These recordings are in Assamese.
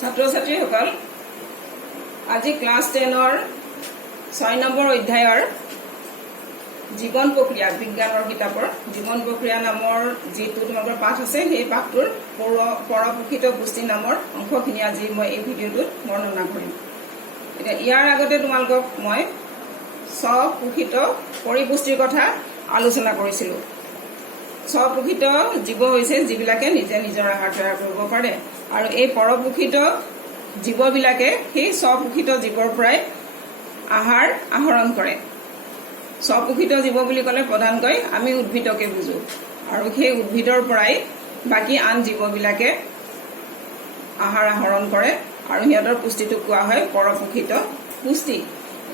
ছাত্ৰ ছাত্ৰীসকল আজি ক্লাছ 10ৰ 6 নম্বৰ অধ্যায়ৰ জীৱন প্ৰক্ৰিয়া বিজ্ঞানৰ কিতাপৰ জীৱন প্ৰক্ৰিয়া নামৰ যিটো তোমালোকৰ পাঠ আছে সেই পাঠটোৰ পৰপোষিত পুষ্টি নামৰ অংশখিনি আজি মই এই ভিডিঅ'টোত বৰ্ণনা কৰিম। এতিয়া ইয়াৰ আগতে তোমালোকক মই স্বপোষিত পৰিপুষ্টিৰ কথা আলোচনা কৰিছিলোঁ। স্বপোষিত জীৱ হৈছে যিবিলাকে নিজে নিজৰ আহাৰ তৈয়াৰ কৰিব পাৰে আৰু এই পৰপোষিত জীৱবিলাকে সেই স্বপোষিত জীৱৰ পৰাই আহাৰ আহৰণ কৰে। স্বপোষিত জীৱ বুলি ক'লে প্ৰধানকৈ আমি উদ্ভিদকে বুজো আৰু সেই উদ্ভিদৰ পৰাই বাকী আন জীৱবিলাকে আহাৰ আহৰণ কৰে আৰু সিহঁতৰ পুষ্টিটোক কোৱা হয় পৰপোষিত পুষ্টি।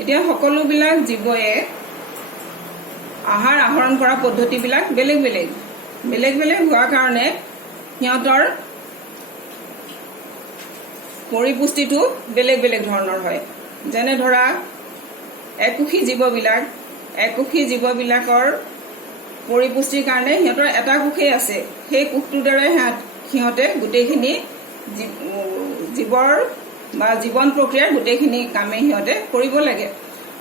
এতিয়া সকলোবিলাক জীৱই আহাৰ আহৰণ কৰা পদ্ধতিবিলাক বেলেগ বেলেগ হোৱাৰ কাৰণে সিহঁতৰ পৰিপুষ্টিটো বেলেগ বেলেগ ধৰণৰ হয়। যেনে ধৰা একোষী জীৱবিলাকৰ পৰিপুষ্টিৰ কাৰণে সিহঁতৰ এটা কোষেই আছে, সেই কোষটোৰ দ্বাৰাই সিহঁতে গোটেইখিনি জীৱৰ বা জীৱন প্ৰক্ৰিয়াৰ গোটেইখিনি কামেই সিহঁতে কৰিব লাগে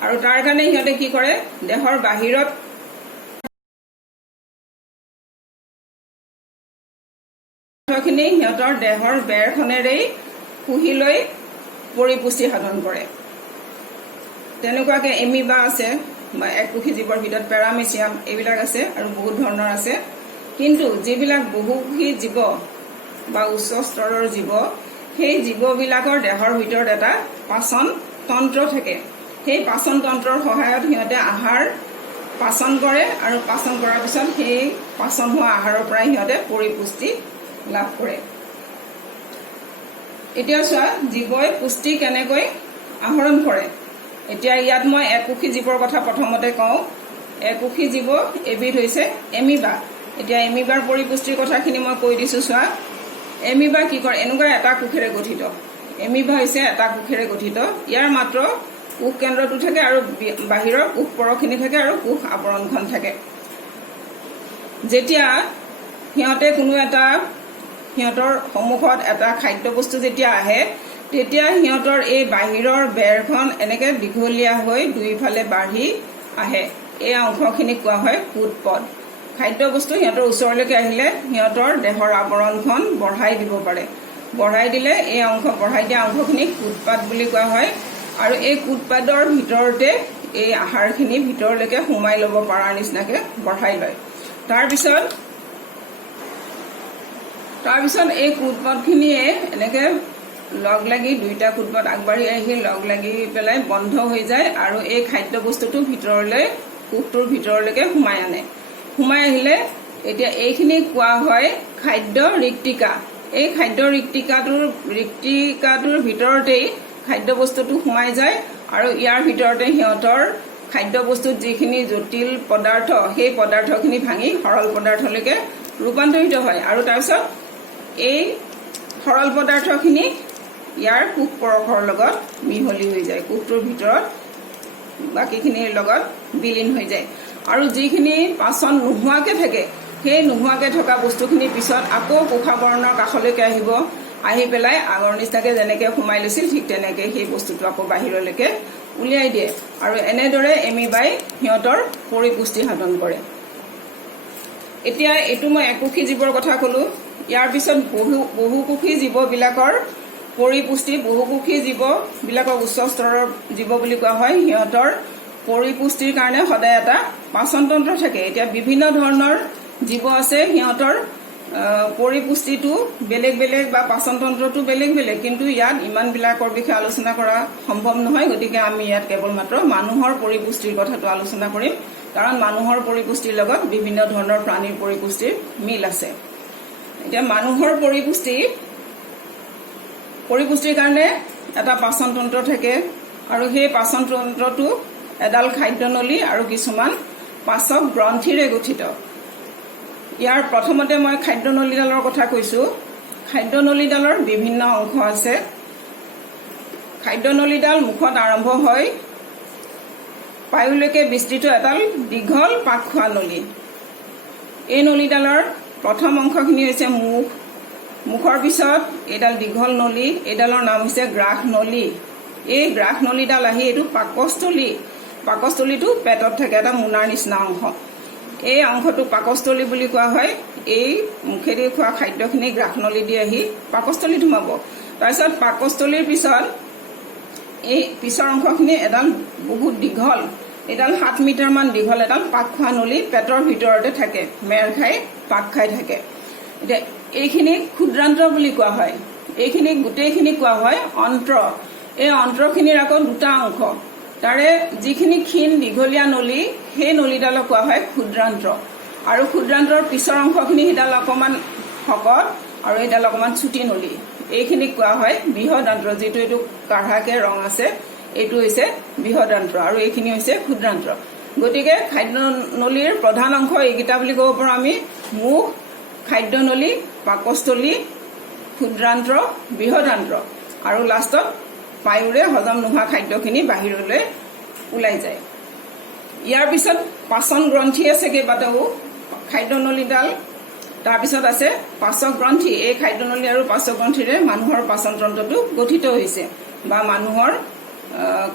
আৰু তাৰ কাৰণে সিহঁতে কি কৰে, দেহৰ বাহিৰত খিনি সিহঁতৰ দেহৰ বেৰখনেৰেই শুহি লৈ পৰিপুষ্টি সাধন কৰে। তেনেকুৱাকে এমিবা আছে বা একোষী জীৱৰ ভিতৰত পেৰামেচিয়াম এইবিলাক আছে আৰু বহুত ধৰণৰ আছে। কিন্তু যিবিলাক বহুকোষী জীৱ বা উচ্চ স্তৰৰ জীৱ, সেই জীৱবিলাকৰ দেহৰ ভিতৰত এটা পাচন তন্ত্ৰ থাকে। সেই পাচন তন্ত্ৰৰ সহায়ত সিহঁতে আহাৰ পাচন কৰে আৰু পাচন কৰাৰ পিছত সেই পাচন হোৱা আহাৰৰ পৰাই সিহঁতে পৰিপুষ্টি লাভ কৰে। এতিয়া চোৱা, জীৱই পুষ্টি কেনেকৈ আহৰণ কৰে। এতিয়া ইয়াত মই একোষী জীৱৰ কথা প্ৰথমতে কওঁ। একোষী জীৱ এবিধ হৈছে এমিবা। এতিয়া এমিবাৰ পৰিপুষ্টিৰ কথাখিনি মই কৈ দিছোঁ। চোৱা, এমিবা কি কৰে, এনেকুৱা এটা কোষেৰে গঠিত। এমিবা হৈছে এটা কোষেৰে গঠিত। ইয়াৰ মাত্ৰ কোষ কেন্দ্ৰটো থাকে আৰু বাহিৰৰ কোষ পৰখিনি থাকে আৰু কোষ আৱৰণখন থাকে। যেতিয়া সিহঁতে সিহঁতৰ সন্মুখত এটা খাদ্য বস্তু যেতিয়া আহে, তেতিয়া সিহঁতৰ এই বাহিৰৰ বেৰখন এনেকে দীঘলীয়া হৈ দুইফালে বাঢ়ি আহে। এই অংশখিনিক কোৱা হয় কুদপদ। খাদ্য বস্তু সিহঁতৰ ওচৰলৈকে আহিলে সিহঁতৰ দেহৰ আৱৰণখন বঢ়াই দিব পাৰে। বঢ়াই দিলে এই বঢ়াই দিয়া অংশখিনিক কুদপাদ বুলি কোৱা হয় আৰু এই কুদপাদৰ ভিতৰতে এই আহাৰখিনি ভিতৰলৈকে সোমাই ল'ব পৰাৰ নিচিনাকে বঢ়াই লয়। তাৰপিছত এই কুদপদখিনিয়ে এনেকে লগ লাগি দুইটা কুদপদ আগবাঢ়ি আহি লগ লাগি পেলাই বন্ধ হৈ যায় আৰু এই খাদ্য বস্তুটো কোষটোৰ ভিতৰলৈকে সোমাই আনে। সোমাই আহিলে এতিয়া এইখিনি কোৱা হয় খাদ্য ৰিক্তিকা। এই খাদ্য ৰিক্তিকাটোৰ ভিতৰতেই খাদ্য বস্তুটো সোমাই যায় আৰু ইয়াৰ ভিতৰতে সিহঁতৰ খাদ্য বস্তুত যিখিনি জটিল পদাৰ্থ, সেই পদাৰ্থখিনি ভাঙি সৰল পদাৰ্থলৈকে ৰূপান্তৰিত হয় আৰু তাৰপিছত এই সৰল পদাৰ্থখিনি ইয়াৰ কোষ পৰশৰ লগত মিহলি হৈ যায়, কোষটোৰ ভিতৰত বাকীখিনিৰ লগত বিলীন হৈ যায় আৰু যিখিনি পাচন নোহোৱাকে থাকে, সেই নোহোৱাকে থকা বস্তুখিনি পিছত আকৌ কোষাৱৰণৰ কাষলৈকে আহিব। আহি পেলাই আগৰ নিচিনাকে যেনেকে সোমাই লৈছিল ঠিক তেনেকে সেই বস্তুটো আকৌ বাহিৰলৈকে উলিয়াই দিয়ে আৰু এনেদৰে এমিবাই সিহঁতৰ পৰিপুষ্টি সাধন কৰে। এতিয়া এইটো মই একোষী জীৱৰ কথা কলো। ইয়াৰ পিছত বহুকোষী জীৱবিলাকৰ পৰিপুষ্টি, বহুকোষী জীৱবিলাকক উচ্চ স্তৰৰ জীৱ বুলি কোৱা হয়। সিহঁতৰ পৰিপুষ্টিৰ কাৰণে সদায় এটা পাচন তন্ত্ৰ থাকে। এতিয়া বিভিন্ন ধৰণৰ জীৱ আছে, সিহঁতৰ পৰিপুষ্টিটো বেলেগ বেলেগ বা পাচন তন্ত্ৰটো বেলেগ বেলেগ, কিন্তু ইয়াত ইমানবিলাকৰ বিষয়ে আলোচনা কৰা সম্ভৱ নহয়। গতিকে আমি ইয়াত কেৱল মাত্ৰ মানুহৰ পৰিপুষ্টিৰ কথাটো আলোচনা কৰিম, কাৰণ মানুহৰ পৰিপুষ্টিৰ লগত বিভিন্ন ধৰণৰ প্ৰাণীৰ পৰিপুষ্টিৰ মিল আছে। এতিয়া মানুহৰ পৰিপুষ্টিৰ কাৰণে এটা পাচন তন্ত্ৰ থাকে আৰু সেই পাচন তন্ত্ৰটো এডাল খাদ্যনলী আৰু কিছুমান পাচক গ্ৰন্থিৰে গঠিত। ইয়াৰ প্ৰথমতে মই খাদ্যনলীডালৰ কথা কৈছোঁ। খাদ্যনলীডালৰ বিভিন্ন অংশ আছে। খাদ্যনলীডাল মুখত আৰম্ভ হয় পায়ুলৈকে বিস্তৃত এডাল দীঘল পাক খোৱা নলী। এই নলীডালৰ প্ৰথম অংশখিনি হৈছে মুখ, মুখৰ পিছত এইডাল দীঘল নলী, এইডালৰ নাম হৈছে গ্ৰাস নলী। এই গ্ৰাস নলীডাল আহি এইটো পাকস্থলী। পাকস্থলীটো পেটত থাকে, এটা মোনাৰ নিচিনা অংশ। এই অংশটো পাকস্থলী বুলি কোৱা হয়। এই মুখেদি খোৱা খাদ্যখিনি গ্ৰাসনলী দি আহি পাকস্থলীত সোমাব। তাৰপিছত পাকস্থলীৰ পিছত এই পিছৰ অংশখিনি এডাল বহুত দীঘল, এডাল 7 মিটাৰমান দীঘল এডাল পাক খোৱা নলী পেটৰ ভিতৰতে থাকে, মেৰ খাই পাক খাই থাকে। এতিয়া এইখিনি ক্ষুদ্ৰান্ত্ৰ বুলি কোৱা হয়। এইখিনি গোটেইখিনি কোৱা হয় অন্ত্ৰ। এই অন্ত্ৰখিনিৰ আকৌ দুটা অংশ, তাৰে যিখিনি ক্ষীণ দীঘলীয়া নলী সেই নলীডালক কোৱা হয় ক্ষুদ্ৰান্ত্ৰ। আৰু ক্ষুদ্ৰান্তৰ পিছৰ অংশখিনি সিডাল অকণমান শকত আৰু এইডাল অকণমান চুটি নলী, এইখিনিক কোৱা হয় বৃহদান্ত্ৰ। যিটো এইটো কাঢ়াকে ৰং আছে এইটো হৈছে বৃহদান্ত্ৰ আৰু এইখিনি হৈছে ক্ষুদ্ৰান্ত্ৰ। গতিকে খাদ্য নলীৰ প্ৰধান অংশ এইকেইটা বুলি ক'ব পাৰোঁ আমি: মুখ, খাদ্য নলী, পাকস্থলী, ক্ষুদ্ৰান্ত্ৰ, বৃহদান্ত্ৰ। আৰু লাষ্টত পায়ুৰে হজম নোহোৱা খাদ্যখিনি বাহিৰলৈ ওলাই যায়। ইয়াৰ পিছত পাচন গ্ৰন্থি আছে কেইবাটাও। খাদ্য নলীডাল, তাৰপিছত আছে পাচক গ্ৰন্থি। এই খাদ্য নলী আৰু পাচক গ্ৰন্থিৰে মানুহৰ পাচন তন্ত্ৰটো গঠিত হৈছে বা মানুহৰ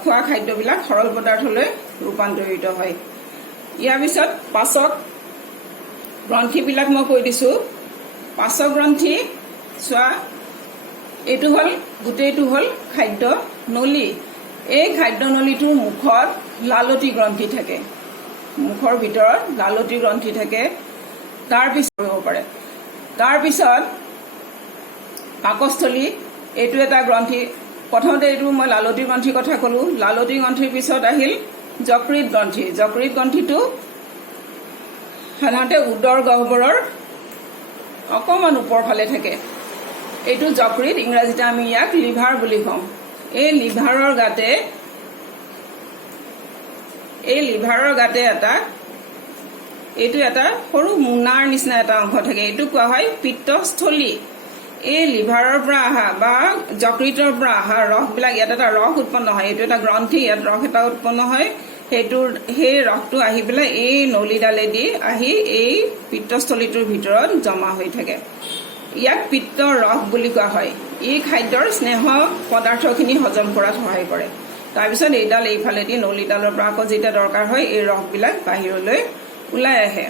খোৱা খাদ্যবিলাক সৰল পদাৰ্থলৈ ৰূপান্তৰিত হয়। ইয়াৰ পিছত পাচক গ্ৰন্থিবিলাক মই কৈ দিছোঁ। পাচক গ্ৰন্থি চোৱা, এইটো হ'ল গোটেইটো হ'ল খাদ্য নলী। এই খাদ্য নলীটোৰ মুখত লালতী গ্ৰন্থি থাকে, মুখৰ ভিতৰত লালতী গ্ৰন্থি থাকে। তাৰপিছত কৰিব পাৰে। তাৰপিছত পাকস্থলী, এইটো এটা গ্ৰন্থি। প্ৰথমতে এইটো মই লালতী গ্ৰন্থিৰ কথা ক'লো। লালতী গ্ৰন্থিৰ পিছত আহিল যকৃত গ্ৰন্থি। যকৃত গ্ৰন্থিটো সাধাৰণতে উদৰ গহ্বৰৰ অকণমান ওপৰ ফালে থাকে। এইটো যকৃত, ইংৰাজীতে আমি ইয়াক লিভাৰ বুলি কওঁ। এই লিভাৰৰ গাতে এইটো এটা সৰু মোনাৰ নিচিনা এটা অংশ থাকে, এইটো কোৱা হয় পিত্তস্থলী। এই লিভাৰৰ পৰা অহা বা যকৃতৰ পৰা অহা ৰসবিলাক, ইয়াত এটা ৰস উৎপন্ন হয়, এইটো এটা গ্ৰন্থি, ইয়াত ৰস এটা উৎপন্ন হয়। সেই ৰসটো আহি পেলাই এই নলীডালেদি আহি এই পিত্তস্থলীটোৰ ভিতৰত জমা হৈ থাকে। ইয়াক পিত্ত ৰস বুলি কোৱা হয়। ই খাদ্যৰ স্নেহ পদাৰ্থখিনি হজম কৰাত সহায় কৰে। তাৰপিছত এইডাল এইফালেদি নলীডালৰ পৰা আকৌ যেতিয়া দৰকাৰ হয় এই ৰসবিলাক বাহিৰলৈ ওলাই আহে।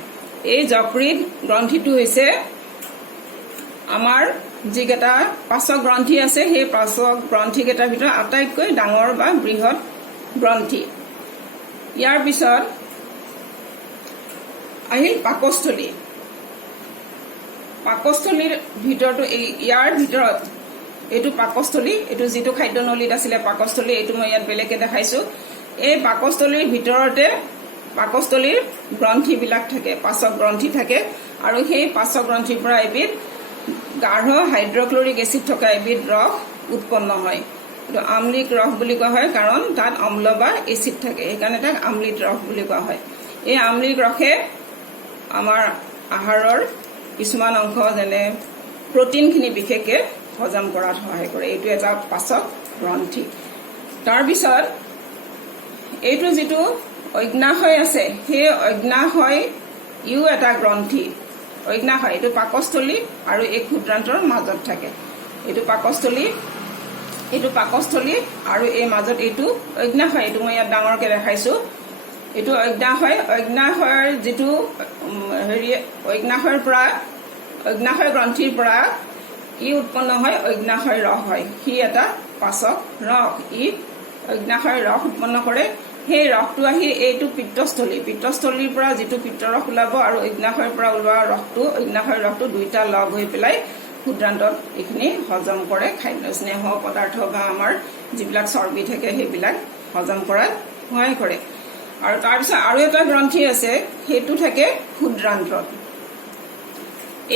এই যকৃত গ্ৰন্থিটো হৈছে আমাৰ যিকেইটা পাচক গ্ৰন্থি আছে সেই পাচক গ্ৰন্থিকেইটাৰ ভিতৰত আটাইতকৈ ডাঙৰ বা বৃহৎ গ্ৰন্থি। ইয়াৰ পিছত আহিল পাকস্থলী। পাকস্থলীৰ ভিতৰতো ইয়াৰ ভিতৰত এইটো পাকস্থলী, এইটো যিটো খাদ্য নলীত আছিলে পাকস্থলী, এইটো মই ইয়াত বেলেগকৈ দেখাইছোঁ। এই পাকস্থলীৰ ভিতৰতে পাকস্থলীৰ গ্ৰন্থিবিলাক থাকে, পাচক গ্ৰন্থি থাকে। আৰু সেই পাচক গ্ৰন্থিৰ পৰা এবিধ গাঢ় হাইড্ৰক্লৰিক এচিড থকা এবিধ ৰস উৎপন্ন হয়। এইটো আমলিক ৰস বুলি কোৱা হয়, কাৰণ তাত অম্ল বা এচিড থাকে, সেইকাৰণে তাক আমলিক ৰস বুলি কোৱা হয়। এই আমলিক ৰসে আমাৰ আহাৰৰ কিছুমান অংশ যেনে প্ৰটিনখিনি বিশেষকৈ হজম কৰাত সহায় কৰে। এইটো এটা পাচক গ্ৰন্থি। তাৰপিছত এইটো যিটো অগ্নাশয় আছে, সেই অগ্নাশয় ইও এটা গ্ৰন্থি। অগ্নাশয় এইটো পাকস্থলী আৰু এই ক্ষুদ্ৰান্তৰ মাজত থাকে। এইটো পাকস্থলী আৰু এই মাজত এইটো অগ্নাশয়। এইটো মই ইয়াত ডাঙৰকৈ দেখাইছোঁ। এইটো অগ্নাশয়। অগ্নাশয়ৰ যিটো অগ্নাশয় গ্ৰন্থিৰ পৰা ই উৎপন্ন হয় অগ্নাশয় ৰস হয়। সি এটা পাচক ৰস। ই অগ্নাশয় ৰস উৎপন্ন কৰে। সেই ৰসটো আহি এইটো পিত্তস্থলীৰ পৰা যিটো পিত্তৰস ওলাব আৰু অগ্নাশয়ৰ পৰা ওলোৱা ৰসটো, অগ্নাশয় ৰসটো দুইটা লগ হৈ পেলাই ক্ষুদ্ৰান্তত এইখিনি হজম কৰে। খাদ্য স্নেহ পদাৰ্থ বা আমাৰ যিবিলাক চৰ্বি থাকে সেইবিলাক হজম কৰাত সহায় কৰে। আৰু তাৰপিছত আৰু এটা গ্ৰন্থি আছে, সেইটো থাকে ক্ষুদ্ৰান্তত।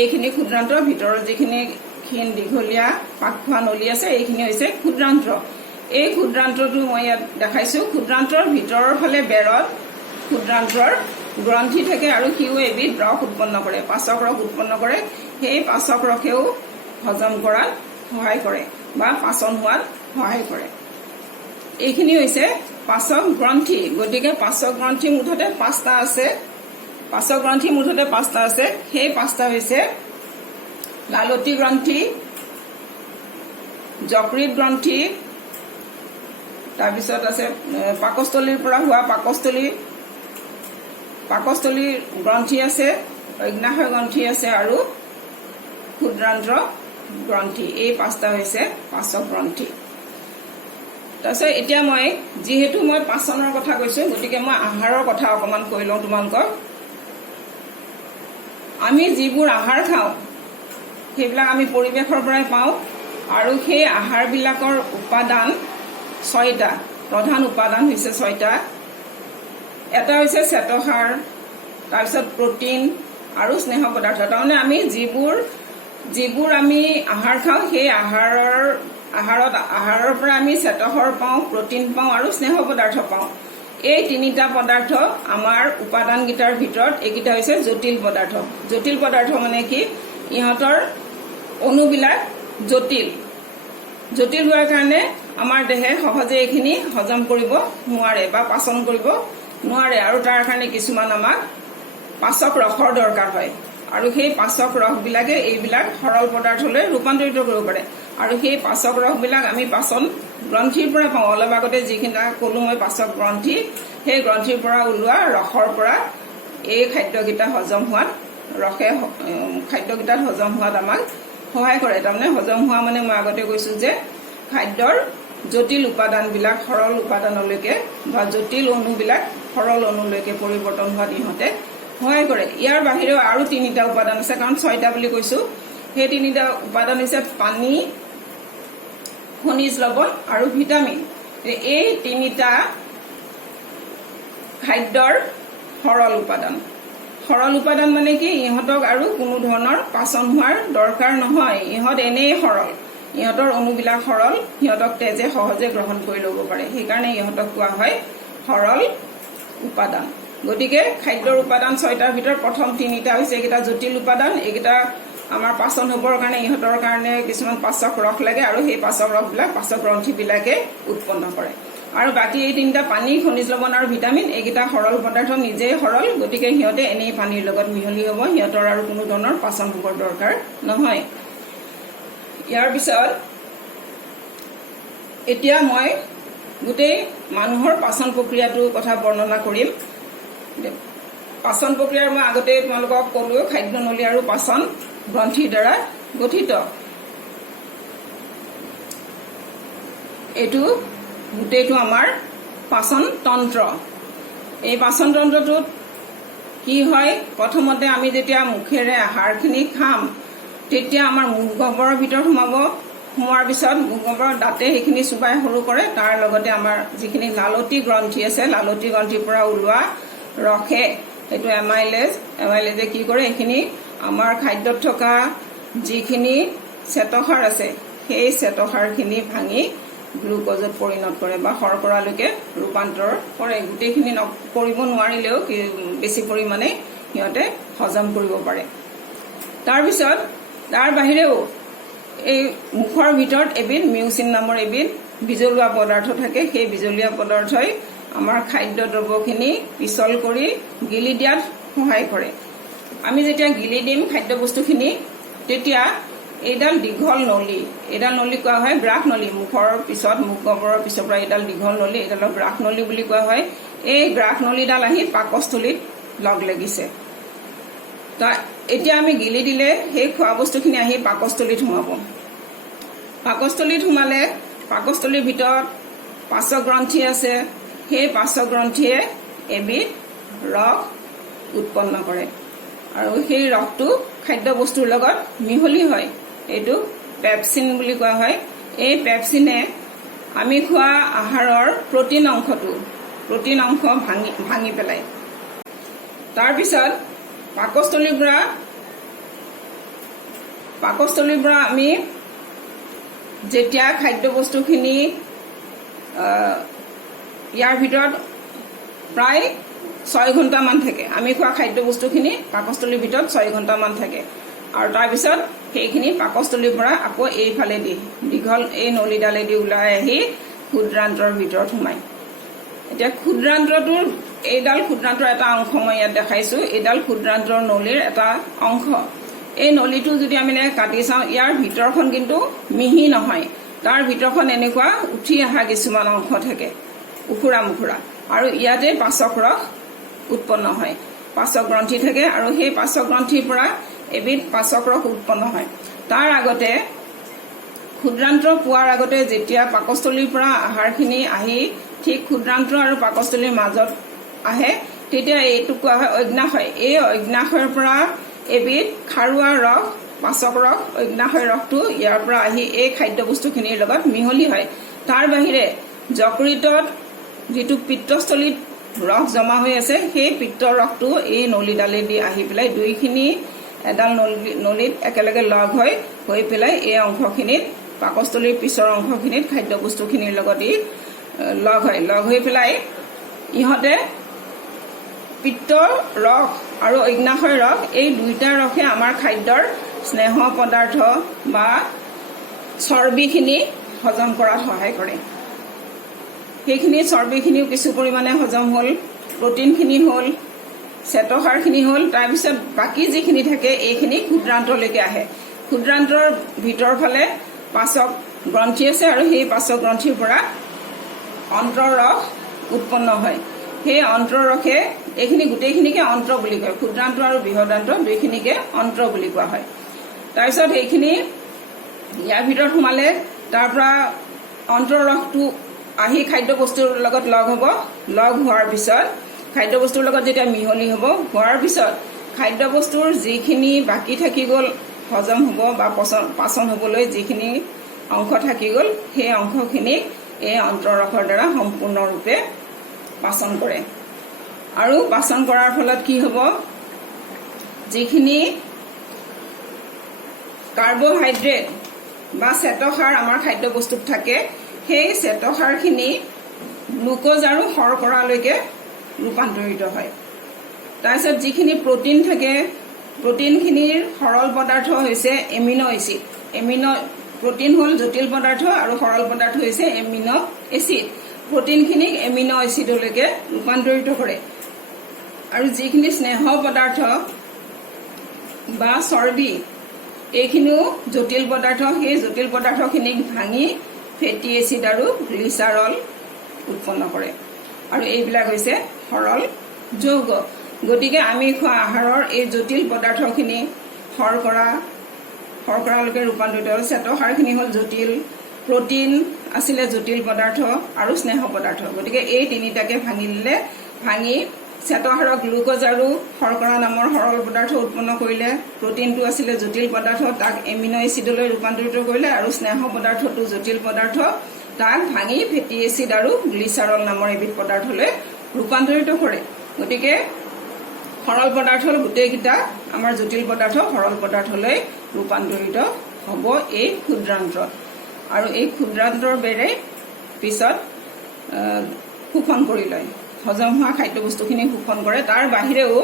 এইখিনি ক্ষুদ্ৰান্তৰ ভিতৰৰ যিখিনি ক্ষীণ দীঘলীয়া পাক খোৱা নলী আছে এইখিনি হৈছে ক্ষুদ্ৰান্ত। এই ক্ষুদ্ৰান্তটো মই ইয়াত দেখাইছোঁ। ক্ষুদ্ৰান্তৰ ভিতৰৰ ফালে বেৰত ক্ষুদ্ৰান্তৰ গ্ৰন্থি থাকে আৰু সিও এবিধ ৰস উৎপন্ন কৰে, পাচক ৰস উৎপন্ন কৰে। সেই পাচক ৰসেও হজম কৰাত সহায় কৰে বা পাচন হোৱাত সহায় কৰে। এইখিনি হৈছে পাচক গ্ৰন্থি। গতিকে পাচক গ্ৰন্থি মুঠতে 5টা আছে। সেই 5টা হৈছে লালতী গ্ৰন্থি, যকৃত গ্ৰন্থি, তাৰপিছত আছে পাকস্থলীৰ পৰা হোৱা পাকস্থলী গ্ৰন্থি আছে, অগ্নাশয় গ্ৰন্থি আছে আৰু ক্ষুদ্ৰান্ত্ৰ গ্ৰন্থি। এই পাঁচটা হৈছে পাচক গ্ৰন্থি। তাৰপিছত এতিয়া মই যিহেতু মই পাচনৰ কথা কৈছো, গতিকে মই আহাৰৰ কথা অকণমান কৈ লওঁ তোমালোকক। আমি যিবোৰ আহাৰ খাওঁ সেইবিলাক আমি পৰিৱেশৰ পৰাই পাওঁ, আৰু সেই আহাৰবিলাকৰ উপাদান 6টা, প্ৰধান উপাদান হৈছে 6টা। এটা হৈছে শ্বেতসাৰ, তাৰপিছত প্ৰটিন আৰু স্নেহ পদাৰ্থ। তাৰমানে আমি যিবোৰ আমি আহাৰ খাওঁ সেই আহাৰৰ পৰা আমি শ্বেতসাৰ পাওঁ, প্ৰটিন পাওঁ আৰু স্নেহ পদাৰ্থ পাওঁ। এই 3টা পদাৰ্থ আমাৰ উপাদানকেইটাৰ ভিতৰত এইকেইটা হৈছে জটিল পদাৰ্থ। জটিল পদাৰ্থ মানে কি? ইহঁতৰ অণুবিলাক জটিল হোৱাৰ কাৰণে আমাৰ দেহে সহজে এইখিনি হজম কৰিব নোৱাৰে বা পাচন কৰিব নোৱাৰে, আৰু তাৰ কাৰণে কিছুমান আমাক পাচক ৰসৰ দৰকাৰ হয়, আৰু সেই পাচক ৰসবিলাকে এইবিলাক সৰল পদাৰ্থলৈ ৰূপান্তৰিত কৰিব পাৰে। আৰু সেই পাচক ৰসবিলাক আমি পাচন গ্ৰন্থিৰ পৰা পাওঁ। অলপ আগতে যিখিনি ক'লো মই পাচক গ্ৰন্থি, সেই গ্ৰন্থিৰ পৰা ওলোৱা ৰসৰ পৰা এই খাদ্যকেইটা হজম হোৱাত, খাদ্যকেইটাত হজম হোৱাত আমাক সহায় কৰে। তাৰমানে হজম হোৱা মানে মই আগতে কৈছো যে খাদ্যৰ জটিল উপাদানবিলাক সৰল উপাদানলৈকে বা জটিল অণুবিলাক সৰল অণুলৈকে পৰিৱৰ্তন হোৱাত ইহঁতে সহায় কৰে। ইয়াৰ বাহিৰেও আৰু 3টা উপাদান আছে, কাৰণ 6টা বুলি কৈছো। সেই 3টা উপাদান হৈছে পানী, খনিজ লৱণ আৰু ভিটামিন। এই 3টা খাদ্যৰ সৰল উপাদান। সৰল উপাদান মানে কি? ইহঁতক আৰু কোনো ধৰণৰ পাচন হোৱাৰ দৰকাৰ নহয়, ইহঁত এনেই সৰল, ইহঁতৰ অণুবিলাক সৰল, সিহঁতক তেজে সহজে গ্ৰহণ কৰি ল'ব পাৰে, সেইকাৰণে ইহঁতক কোৱা হয় সৰল উপাদান। গতিকে খাদ্যৰ উপাদান 6টাৰ ভিতৰত প্ৰথম 3টা হৈছে এইকেইটা জটিল উপাদান। এইকেইটা আমাৰ পাচন হ'বৰ কাৰণে ইহঁতৰ কাৰণে কিছুমান পাচক ৰস লাগে, আৰু সেই পাচক ৰসবিলাক পাচক গ্ৰন্থিবিলাকে উৎপন্ন কৰে। আৰু বাকী এই 3টা পানী, খনিজ লৱণ আৰু ভিটামিন, এইকেইটা সৰল পদাৰ্থ, নিজেই সৰল, গতিকে সিহঁতে এনেই পানীৰ লগত মিহলি হ'ব, সিহঁতৰ আৰু কোনো ধৰণৰ পাচন হ'বৰ দৰকাৰ নহয়। ইয়াৰ পিছত এতিয়া মই গোটেই মানুহৰ পাচন প্ৰক্ৰিয়াটোৰ কথা বৰ্ণনা কৰিম। পাচন প্ৰক্ৰিয়াৰ মই আগতে তোমালোকক ক'লো, খাদ্য নলী আৰু পাচন গ্ৰন্থিৰ দ্বাৰা গঠিত। এইটো গোটেইটো আমাৰ পাচন তন্ত্ৰ। এই পাচন তন্ত্ৰটোত কি হয়? প্ৰথমতে আমি যেতিয়া মুখেৰে আহাৰখিনি খাম, তেতিয়া আমাৰ মুখ গহ্বৰৰ ভিতৰত সোমোৱাৰ পিছত মুখ গহ্বৰৰ দাঁতে সেইখিনি চুবাই সৰু কৰে। তাৰ লগতে আমাৰ যিখিনি লালতী গ্ৰন্থি আছে, লালতী গ্ৰন্থিৰ পৰা ওলোৱা ৰসে, সেইটো এমাইলেজে কি কৰে? এইখিনি আমাৰ খাদ্যত থকা যিখিনি শ্বেতসাৰ আছে, সেই শ্বেতসাৰখিনি ভাঙি গ্লুক'জত পৰিণত কৰে বা শৰ্কৰালৈকে ৰূপান্তৰ কৰে। গোটেইখিনি কৰিব নোৱাৰিলেও বেছি পৰিমাণে সিহঁতে হজম কৰিব পাৰে। তাৰপিছত তাৰ বাহিৰেও এই মুখৰ ভিতৰত এবিধ মিউচিন নামৰ এবিধ বিজলুৱা পদাৰ্থ থাকে। সেই বিজলুৱা পদাৰ্থই আমাৰ খাদ্য দ্ৰব্যখিনি পিছল কৰি গিলি দিয়াত সহায় কৰে। আমি যেতিয়া গিলি দিম খাদ্য বস্তুখিনি, তেতিয়া এইডাল দীঘল নলী কোৱা হয় গ্ৰাস নলী। মুখৰ পিছত, মুখ গহ্বৰৰ পিছৰ পৰা এইডাল দীঘল নলী, এইডালক গ্ৰাস নলী বুলি কোৱা হয়। এই গ্ৰাস নলীডাল আহি পাকস্থলীত লগ লাগিছে। এতিয়া আমি গিলি দিলে সেই খোৱা বস্তুখিনি আহি পাকস্থলীত সোমাব। পাকস্থলীত সোমালে পাকস্থলীৰ ভিতৰত পাচক গ্ৰন্থি আছে। সেই পাচক গ্ৰন্থিয়ে এবিধ ৰস উৎপন্ন কৰে, আৰু সেই ৰসটো খাদ্য বস্তুৰ লগত মিহলি হয়। এইটো পেপচিন বুলি কোৱা হয়। এই পেপচিনে আমি খোৱা আহাৰৰ প্ৰটিন অংশ ভাঙি পেলায়। তাৰপিছত পাকস্থলীৰ পৰা আমি যেতিয়া খাদ্য বস্তুখিনি ইয়াৰ ভিতৰত প্ৰায় 6 ঘণ্টামান থাকে, আমি খোৱা খাদ্য বস্তুখিনি পাকস্থলীৰ ভিতৰত 6 ঘণ্টামান থাকে, আৰু তাৰপিছত সেইখিনি পাকস্থলীৰ পৰা আকৌ এইফালেদি দীঘল এই নলীডালেদি ওলাই আহি ক্ষুদ্ৰান্ত্ৰৰ ভিতৰত সোমায়। এতিয়া এইডাল ক্ষুদ্ৰান্ত্ৰৰ এটা অংশ মই ইয়াত দেখাইছো। এইডাল ক্ষুদ্ৰান্ত্ৰৰ নলীৰ এটা অংশ। এই নলীটো যদি আমি কাটি চাওঁ ইয়াৰ ভিতৰখন কিন্তু মিহি নহয়, তাৰ ভিতৰখন এনেকুৱা উঠি অহা কিছুমান অংশ থাকে উখুৰা মুখুৰা, আৰু ইয়াতে পাচক ৰস উৎপন্ন হয়। পাচক গ্ৰন্থি থাকে আৰু সেই পাচক গ্ৰন্থিৰ পৰা এবিধ পাচক ৰস উৎপন্ন হয়। তাৰ আগতে ক্ষুদ্ৰান্ত পোৱাৰ আগতে যেতিয়া পাকস্থলীৰ পৰা আহাৰখিনি আহি ঠিক ক্ষুদ্ৰান্ত আৰু পাকস্থলীৰ মাজত আহে তেতিয়া এইটো কোৱা হয় অগ্নাশয়। এই অগ্নাশয়ৰ পৰা এবিধ খাৰুৱা ৰস পাচক ৰস অগ্নাশয় ৰসটো ইয়াৰ পৰা আহি এই খাদ্যবস্তুখিনিৰ লগত মিহলি হয়। তাৰ বাহিৰে যকৃতত যিটো পিত্তস্থলীত ৰস জমা হৈ আছে সেই পিত্তৰ ৰসটো এই নলীডালেদি আহি পেলাই দুইখিনি এডাল নলীত একেলগে লগ হৈ পেলাই এই অংশখিনিত পাকস্থলীৰ পিছৰ অংশখিনিত খাদ্যবস্তুখিনিৰ লগত লগ হৈ পেলাই ইহঁতে পিত্তৰ ৰস আৰু অগ্নাশয় ৰস এই দুইটা ৰসে আমাৰ খাদ্যৰ স্নেহ পদাৰ্থ বা চৰ্বিখিনি হজম কৰাত সহায় কৰে। সেইখিনি চৰ্বিখিনিও কিছু পৰিমাণে হজম হ'ল, প্ৰটিনখিনি হ'ল, শ্বেতসাৰখিনি হ'ল, তাৰপিছত বাকী যিখিনি থাকে এইখিনি ক্ষুদ্ৰান্তলৈকে আহে। ক্ষুদ্ৰান্তৰ ভিতৰ ফালে পাচক গ্ৰন্থি আছে আৰু সেই পাচক গ্ৰন্থিৰ পৰা অন্তৰৰস উৎপন্ন হয়। সেই অন্তৰৰসে এইখিনি গোটেইখিনিকে অন্ত্ৰ বুলি কয়, ক্ষুদ্ৰান্ত আৰু বৃহদান্ত দুইখিনিকে অন্ত্ৰ বুলি কোৱা হয়। তাৰপিছত সেইখিনি ইয়াৰ ভিতৰত সোমালে তাৰ পৰা অন্তৰৰসটো আহি খাদ্যবস্তুৰ লগত লগ হ'ব। লগ হোৱাৰ পিছত খাদ্যবস্তুৰ লগত যেতিয়া মিহলি হ'ব হোৱাৰ পিছত খাদ্যবস্তুৰ যিখিনি বাকী থাকি গ'ল হজম হ'ব বা পাচন হ'বলৈ যিখিনি অংশ থাকি গ'ল সেই অংশখিনিক এই অন্তৰৰসৰ দ্বাৰা সম্পূৰ্ণৰূপে পাচন কৰে। আৰু পাচন কৰাৰ ফলত কি হ'ব, যিখিনি কাৰ্বহাইড্ৰেট বা শ্বেতসাৰ আমাৰ খাদ্যবস্তুত থাকে সেই শ্বেতসাৰখিনি গ্লুক'জ আৰু শৰ্কৰালৈকে ৰূপান্তৰিত হয়। তাৰপিছত যিখিনি প্ৰটিন থাকে প্ৰটিনখিনিৰ সৰল পদাৰ্থ হৈছে এমিন' এচিড। প্ৰটিন হ'ল জটিল পদাৰ্থ আৰু সৰল পদাৰ্থ হৈছে এমিন' এচিড। প্ৰটিনখিনিক এমিন' এচিডলৈকে ৰূপান্তৰিত কৰে। আৰু যিখিনি স্নেহ পদাৰ্থ বা চৰ্বি এইখিনিও জটিল পদাৰ্থ, সেই জটিল পদাৰ্থখিনিক ভাঙি ফেটি এচিড আৰু গ্লিচাৰল উৎপন্ন কৰে। আৰু এইবিলাক হৈছে সৰল যৌগ। গতিকে আমি খোৱা আহাৰৰ এই জটিল পদাৰ্থখিনি শৰ্কৰালৈকে ৰূপান্তৰিত হ'ল। শ্বেতসাৰখিনি হ'ল জটিল, প্ৰটিন আছিলে জটিল পদাৰ্থ আৰু স্নেহ পদাৰ্থ। গতিকে এই তিনিটাকে ভাঙি শ্বেতসাৰক গ্লুক'জ আৰু শৰ্কৰা নামৰ সৰল পদাৰ্থ উৎপন্ন কৰিলে, প্ৰটিনটো আছিলে জটিল পদাৰ্থ তাক এমিন' এচিডলৈ ৰূপান্তৰিত কৰিলে, আৰু স্নেহ পদাৰ্থটো জটিল পদাৰ্থ তাক ভাঙি ফেটি এচিড আৰু গ্লিচাৰল নামৰ এবিধ পদাৰ্থলৈ ৰূপান্তৰিত কৰে। গতিকে সৰল পদাৰ্থ গোটেইকেইটা আমাৰ জটিল পদাৰ্থ সৰল পদাৰ্থলৈ ৰূপান্তৰিত হ'ব এই ক্ষুদ্ৰান্তত। আৰু এই ক্ষুদ্ৰান্তৰ বেৰে পিছত শোষণ কৰি লয়, হজম হোৱা খাদ্যবস্তুখিনি শোষণ কৰে। তাৰ বাহিৰেও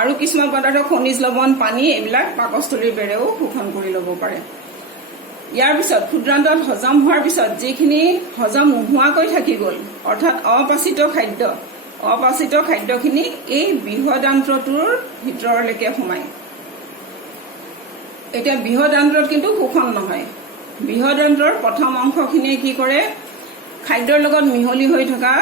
আৰু কিছুমান পদাৰ্থ খনিজ লৱণ, পানী এইবিলাক পাকস্থলীৰ বেৰেও শোষণ কৰি ল'ব পাৰে। ইয়াৰ পিছত ক্ষুদ্ৰান্তত হজম হোৱাৰ পিছত যিখিনি হজম নোহোৱাকৈ থাকি গ'ল অৰ্থাৎ অপাচিত খাদ্যখিনি এই বৃহদান্ত্ৰটোৰ ভিতৰলৈকে সোমায়। এতিয়া বৃহদান্ত্ৰত কিন্তু শোষণ নহয়। বৃহদান্ত্ৰৰ প্ৰথম অংশখিনিয়ে কি কৰে, খাদ্যৰ লগত মিহলি হৈ থকা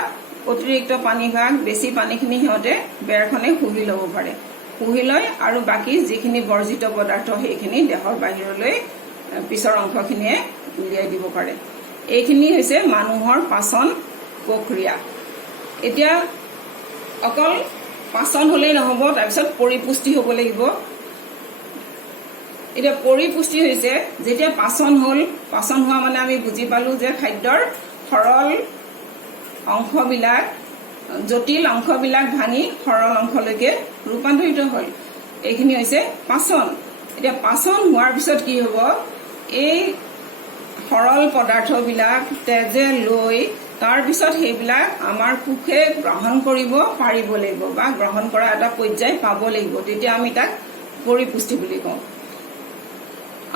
অতিৰিক্ত পানীভাগ বেছি পানীখিনি সিহঁতে বেৰখনে শুহি ল'ব পাৰে, শুহি লয় আৰু বাকী যিখিনি বৰ্জিত পদাৰ্থ সেইখিনি দেহৰ বাহিৰলৈ পিছৰ অংশখিনিয়ে উলিয়াই দিব পাৰে। এইখিনি হৈছে মানুহৰ পাচন প্ৰক্ৰিয়া। এতিয়া অকল পাচন হ'লেই নহ'ব, তাৰপিছত পৰিপুষ্টি হ'ব লাগিব। এতিয়া পৰিপুষ্টি হৈছে যেতিয়া পাচন হ'ল, পাচন হোৱা মানে আমি বুজি পালো যে খাদ্যৰ সৰল অংশবিলাক জটিল অংশবিলাক ভাঙি সৰল অংশলৈকে ৰূপান্তৰিত হ'ল। এইখিনি হৈছে পাচন। এতিয়া পাচন হোৱাৰ পিছত কি হ'ব, এই সৰল পদাৰ্থবিলাক তেজে লৈ তাৰপিছত সেইবিলাক আমাৰ কোষে গ্ৰহণ কৰিব পাৰিব লাগিব বা গ্ৰহণ কৰা এটা পৰ্যায় পাব লাগিব, তেতিয়া আমি তাক পৰিপুষ্টি বুলি কওঁ।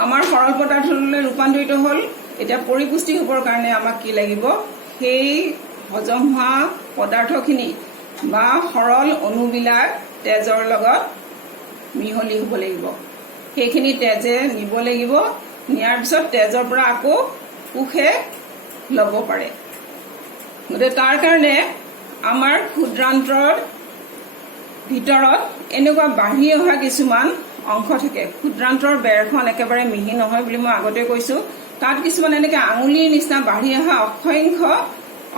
আমাৰ সৰল পদাৰ্থলৈ ৰূপান্তৰিত হ'ল। এতিয়া পৰিপুষ্টি হ'বৰ কাৰণে আমাক কি লাগিব, সেই হজম হোৱা পদাৰ্থখিনি বা সৰল অণুবিলাক তেজৰ লগত মিহলি হ'ব লাগিব। সেইখিনি তেজে নিব লাগিব। নিয়াৰ পিছত তেজৰ পৰা আকৌ কোষে ল'ব পাৰে। গতিকে তাৰ কাৰণে আমাৰ ক্ষুদ্ৰান্ত্ৰৰ ভিতৰত এনেকুৱা বাঢ়ি অহা কিছুমান অংশ থাকে। ক্ষুদ্ৰান্ত্ৰৰ বেৰখন একেবাৰে মিহি নহয় বুলি মই আগতে কৈছো। তাত কিছুমান এনেকে আঙুলিৰ নিচিনা বাঢ়ি অহা অসংখ্য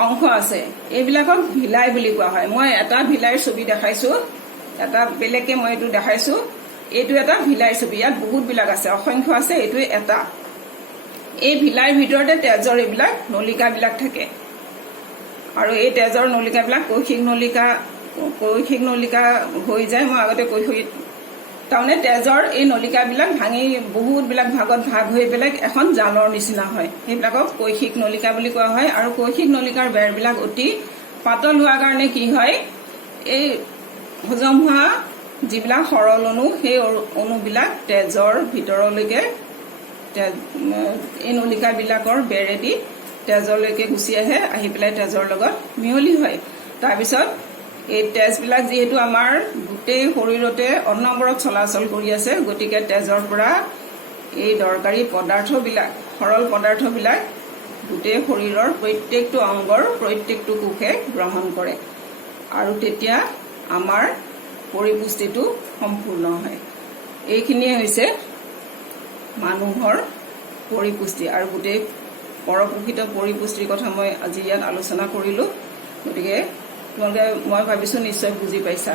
অংশ আছে। এইবিলাকক ভিলাই বুলি কোৱা হয়। মই এটা ভিলাইৰ ছবি দেখাইছো, এটা বেলেগকে মই এইটো দেখাইছো। এইটো এটা ভিলাইৰ ছবি। ইয়াত বহুত বিলাক আছে, অসংখ্য আছে, এইটো এটা। এই ভিলাইৰ ভিতৰতে তেজৰ এইবিলাক নলিকাবিলাক থাকে আৰু এই তেজৰ নলিকাবিলাক কৈশিক নলিকা হৈ যায়। মই আগতে তাৰমানে তেজৰ এই নলিকাবিলাক ভাঙি বহুতবিলাক ভাগত ভাগ হৈ পেলাই এখন জালৰ নিচিনা হয়। সেইবিলাকক কৈশিক নলিকা বুলি কোৱা হয়। আৰু কৈশিক নলিকাৰ বেৰবিলাক অতি পাতল হোৱাৰ কাৰণে কি হয়, এই হজম হোৱা যিবিলাক সৰল অণু, সেই অণুবিলাক তেজৰ ভিতৰলৈকে এই নলিকাবিলাকৰ বেৰেদি তেজলৈকে গুচি আহে, আহি পেলাই তেজৰ লগত মিহলি হয়। তাৰপিছত এই তেজবিলাক যিহেতু আমাৰ গোটেই শৰীৰতে অনবৰত চলাচল কৰি আছে, গতিকে তেজৰ পৰা এই দৰকাৰী পদাৰ্থবিলাক, সৰল পদাৰ্থবিলাক গোটেই শৰীৰৰ প্ৰত্যেকটো অংগৰ প্ৰত্যেকটো কোষে গ্ৰহণ কৰে আৰু তেতিয়া আমাৰ পৰিপুষ্টিটো সম্পূৰ্ণ হয়। এইখিনিয়ে হৈছে মানুহৰ পৰিপুষ্টি। আৰু গোটেই পৰপোষিত পৰিপুষ্টিৰ কথা মই আজি ইয়াত আলোচনা কৰিলো। গতিকে তোমালোকে, মই ভাবিছো নিশ্চয় বুজি পাইছা।